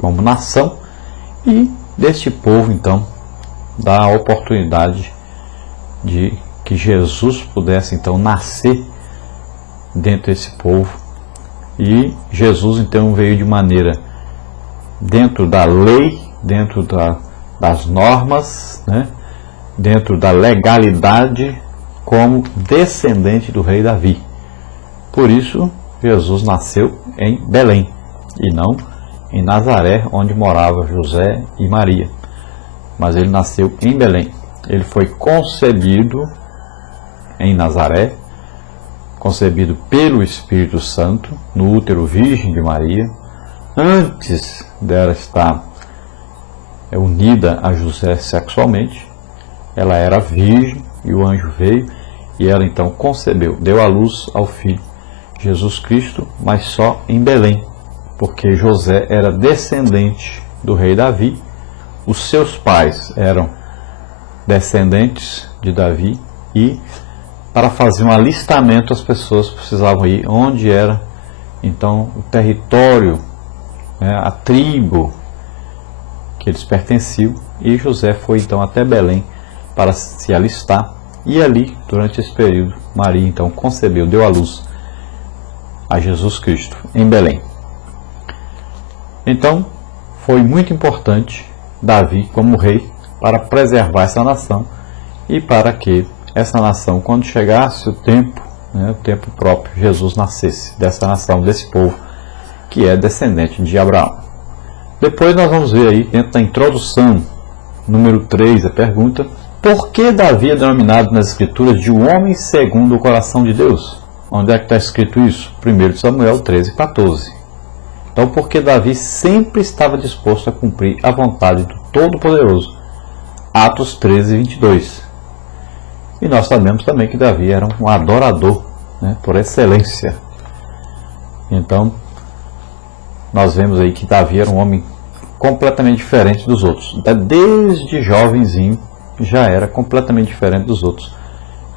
como nação, e deste povo então dá a oportunidade de que Jesus pudesse então nascer dentro desse povo. E Jesus então veio de maneira dentro da lei, dentro das normas, né? Dentro da legalidade, como descendente do rei Davi. Por isso Jesus nasceu em Belém e não em Nazaré, onde morava José e Maria, mas ele nasceu em Belém. Ele foi concebido em Nazaré, concebido pelo Espírito Santo, no útero virgem de Maria. Antes dela estar unida a José sexualmente, ela era virgem e o anjo veio e ela então concebeu, deu à luz ao filho Jesus Cristo, mas só em Belém, porque José era descendente do rei Davi, os seus pais eram descendentes de Davi, e para fazer um alistamento as pessoas precisavam ir onde era então o território, né, a tribo que eles pertenciam, e José foi então até Belém para se alistar, e ali, durante esse período, Maria então concebeu, deu à luz a Jesus Cristo em Belém. Então, foi muito importante Davi como rei para preservar essa nação e para que essa nação, quando chegasse o tempo, né, o tempo próprio, Jesus nascesse dessa nação, desse povo que é descendente de Abraão. Depois nós vamos ver aí, dentro da introdução, número 3, a pergunta: por que Davi é denominado nas Escrituras de um homem segundo o coração de Deus? Onde é que está escrito isso? 1 Samuel 13:14. Então, porque Davi sempre estava disposto a cumprir a vontade do Todo-Poderoso. Atos 13:22. E nós sabemos também que Davi era um adorador, né, por excelência. Então, nós vemos aí que Davi era um homem completamente diferente dos outros. Desde jovenzinho já era completamente diferente dos outros.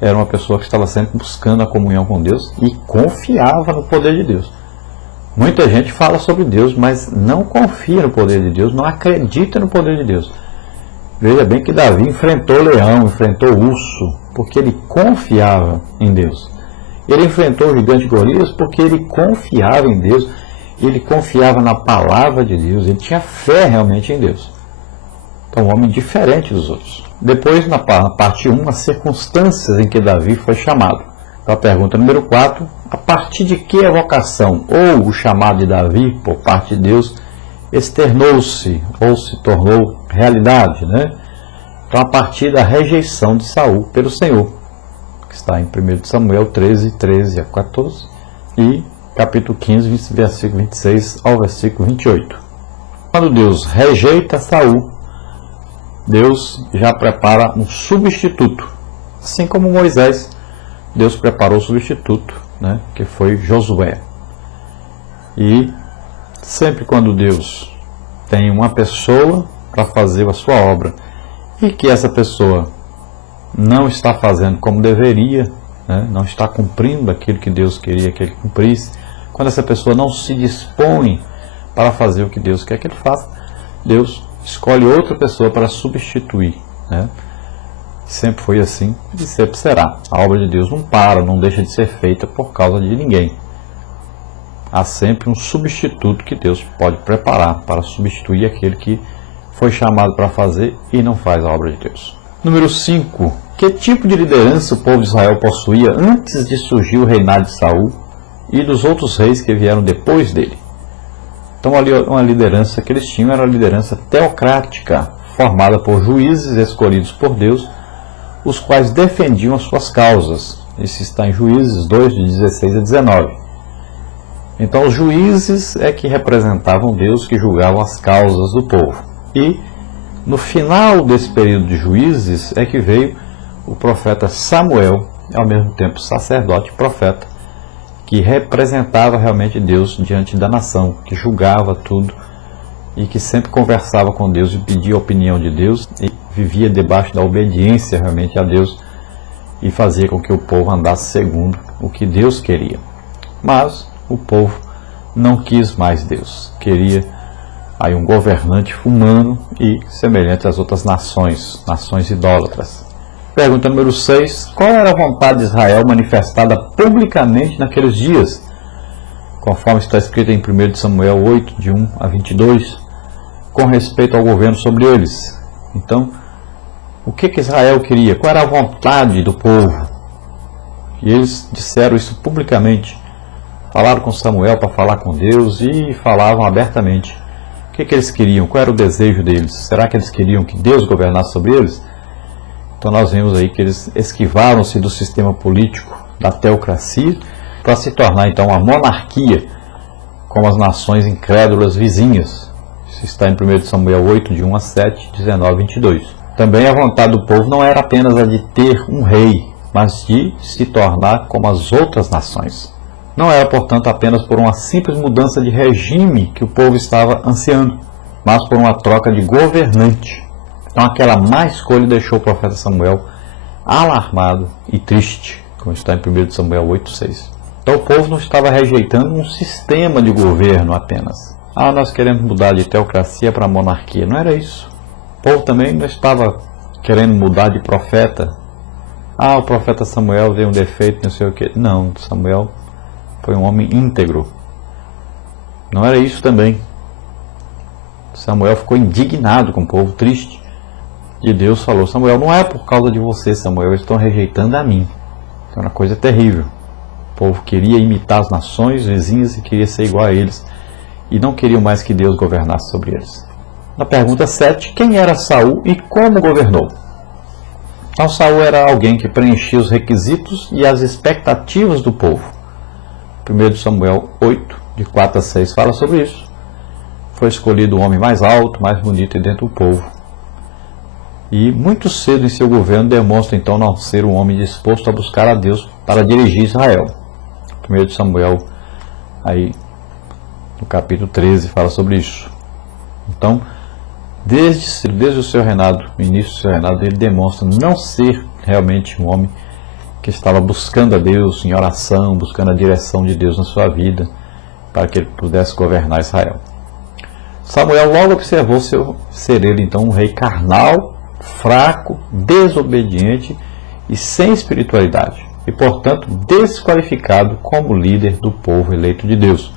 Era uma pessoa que estava sempre buscando a comunhão com Deus e confiava no poder de Deus. Muita gente fala sobre Deus, mas não confia no poder de Deus, não acredita no poder de Deus. Veja bem que Davi enfrentou leão, enfrentou urso, porque ele confiava em Deus. Ele enfrentou o gigante Golias porque ele confiava em Deus, ele confiava na palavra de Deus, ele tinha fé realmente em Deus. Então, um homem diferente dos outros. Depois, na parte 1, as circunstâncias em que Davi foi chamado. Então, a pergunta número 4, a partir de que a vocação ou o chamado de Davi por parte de Deus externou-se ou se tornou realidade, né? Então, a partir da rejeição de Saul pelo Senhor, que está em 1 Samuel 13:13-14 e capítulo 15, versículo 26 ao versículo 28. Quando Deus rejeita Saul, Deus já prepara um substituto. Assim como Moisés, Deus preparou o substituto, né, que foi Josué. E sempre quando Deus tem uma pessoa para fazer a sua obra e que essa pessoa não está fazendo como deveria, né, não está cumprindo aquilo que Deus queria que ele cumprisse, quando essa pessoa não se dispõe para fazer o que Deus quer que ele faça, Deus escolhe outra pessoa para substituir, né? Sempre foi assim e sempre será. A obra de Deus não para, não deixa de ser feita por causa de ninguém. Há sempre um substituto que Deus pode preparar para substituir aquele que foi chamado para fazer e não faz a obra de Deus. Número 5. Que tipo de liderança o povo de Israel possuía antes de surgir o reinado de Saul e dos outros reis que vieram depois dele? Então, uma liderança que eles tinham era a liderança teocrática, formada por juízes escolhidos por Deus, os quais defendiam as suas causas. Isso está em Juízes 2, de 16 a 19. Então, os juízes é que representavam Deus, que julgavam as causas do povo. E, no final desse período de juízes, é que veio o profeta Samuel, ao mesmo tempo sacerdote e profeta, que representava realmente Deus diante da nação, que julgava tudo e que sempre conversava com Deus e pedia a opinião de Deus e vivia debaixo da obediência realmente a Deus e fazia com que o povo andasse segundo o que Deus queria. Mas o povo não quis mais Deus, queria aí um governante humano e semelhante às outras nações idólatras. Pergunta número 6. Qual era a vontade de Israel manifestada publicamente naqueles dias? Conforme está escrito em 1 Samuel 8, de 1 a 22, com respeito ao governo sobre eles. Então, o que Israel queria? Qual era a vontade do povo? E eles disseram isso publicamente. Falaram com Samuel para falar com Deus e falavam abertamente. O que eles queriam? Qual era o desejo deles? Será que eles queriam que Deus governasse sobre eles? Então nós vemos aí que eles esquivaram-se do sistema político, da teocracia, para se tornar então uma monarquia, como as nações incrédulas vizinhas. Isso está em 1 Samuel 8, de 1 a 7, 19 e 22. Também a vontade do povo não era apenas a de ter um rei, mas de se tornar como as outras nações. Não era, portanto, apenas por uma simples mudança de regime que o povo estava ansiando, mas por uma troca de governante. Então aquela má escolha deixou o profeta Samuel alarmado e triste, como está em 1 Samuel 8,6. Então o povo não estava rejeitando um sistema de governo apenas. Nós queremos mudar de teocracia para monarquia. Não era isso. O povo também não estava querendo mudar de profeta. O profeta Samuel veio um defeito, não sei o que. Não, Samuel foi um homem íntegro. Não era isso também. Samuel ficou indignado com o povo, triste. E Deus falou: Samuel, não é por causa de você, Samuel, eles estão rejeitando a mim. Então é uma coisa terrível. O povo queria imitar as nações vizinhas e queria ser igual a eles. E não queriam mais que Deus governasse sobre eles. Na pergunta 7, quem era Saul e como governou? Então Saul era alguém que preenchia os requisitos e as expectativas do povo. 1 Samuel 8, de 4 a 6, fala sobre isso. Foi escolhido o homem mais alto, mais bonito dentro do povo. E muito cedo em seu governo demonstra então não ser um homem disposto a buscar a Deus para dirigir Israel. 1 Samuel, aí no capítulo 13, fala sobre isso. Então, desde o seu reinado, no início do seu reinado, ele demonstra não ser realmente um homem que estava buscando a Deus em oração, buscando a direção de Deus na sua vida, para que ele pudesse governar Israel. Samuel logo observou ser ele então um rei carnal, fraco, desobediente e sem espiritualidade, e portanto desqualificado como líder do povo eleito de Deus.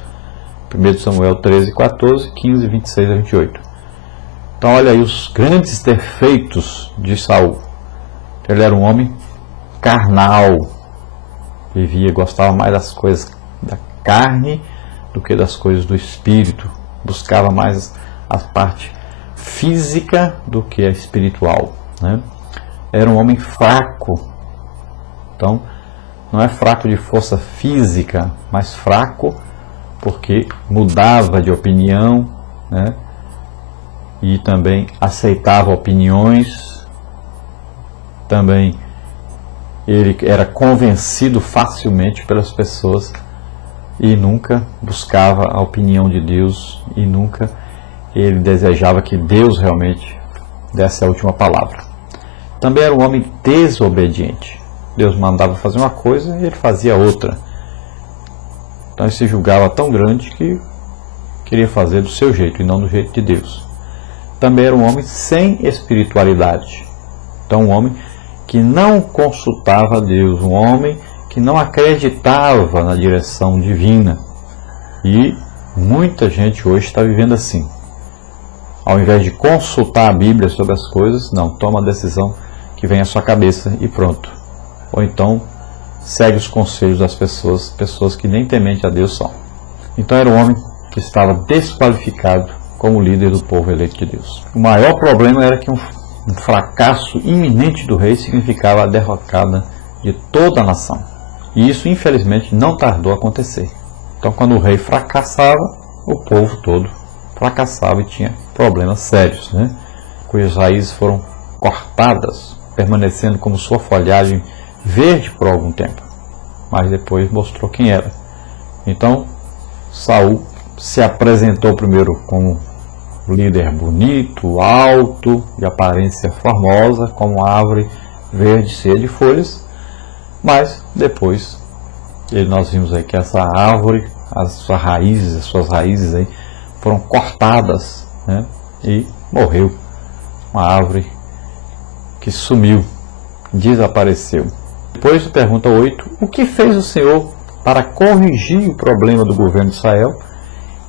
1 Samuel 13, 14, 15, 26 a 28. Então olha aí os grandes defeitos de Saul. Ele era um homem carnal, gostava mais das coisas da carne do que das coisas do espírito, buscava mais a parte física do que a espiritual, né? Era um homem fraco. Então não é fraco de força física, mas fraco porque mudava de opinião, né? E também aceitava opiniões. Também ele era convencido facilmente pelas pessoas e nunca buscava a opinião de Deus, e nunca ele desejava que Deus realmente desse a última palavra. Também era um homem desobediente. Deus mandava fazer uma coisa e ele fazia outra. Então ele se julgava tão grande que queria fazer do seu jeito e não do jeito de Deus. Também era um homem sem espiritualidade. Então um homem que não consultava a Deus, um homem que não acreditava na direção divina. E muita gente hoje está vivendo assim. Ao invés de consultar a Bíblia sobre as coisas, não, toma a decisão que vem à sua cabeça e pronto. Ou então segue os conselhos das pessoas que nem temente a Deus são. Então era um homem que estava desqualificado como líder do povo eleito de Deus. O maior problema era que um fracasso iminente do rei significava a derrocada de toda a nação. E isso infelizmente não tardou a acontecer. Então quando o rei fracassava, o povo todo fracassava e tinha problemas sérios, né? Cujas raízes foram cortadas, permanecendo como sua folhagem verde por algum tempo, mas depois mostrou quem era. Então Saul se apresentou primeiro como líder bonito, alto, de aparência formosa, como uma árvore verde cheia de folhas, mas depois nós vimos aí que essa árvore, as suas raízes aí foram cortadas né? E morreu. Uma árvore que sumiu, desapareceu. Depois, pergunta 8, o que fez o Senhor para corrigir o problema do governo de Israel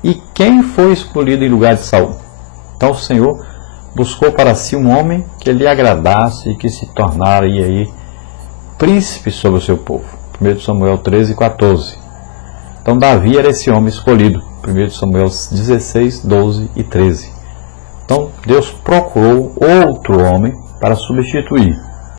e quem foi escolhido em lugar de Saul? Então o Senhor buscou para si um homem que lhe agradasse e que se tornaria aí príncipe sobre o seu povo. 1 Samuel 13, 14. Então Davi era esse homem escolhido. 1 Samuel 16, 12 e 13. Então Deus procurou outro homem para substituir.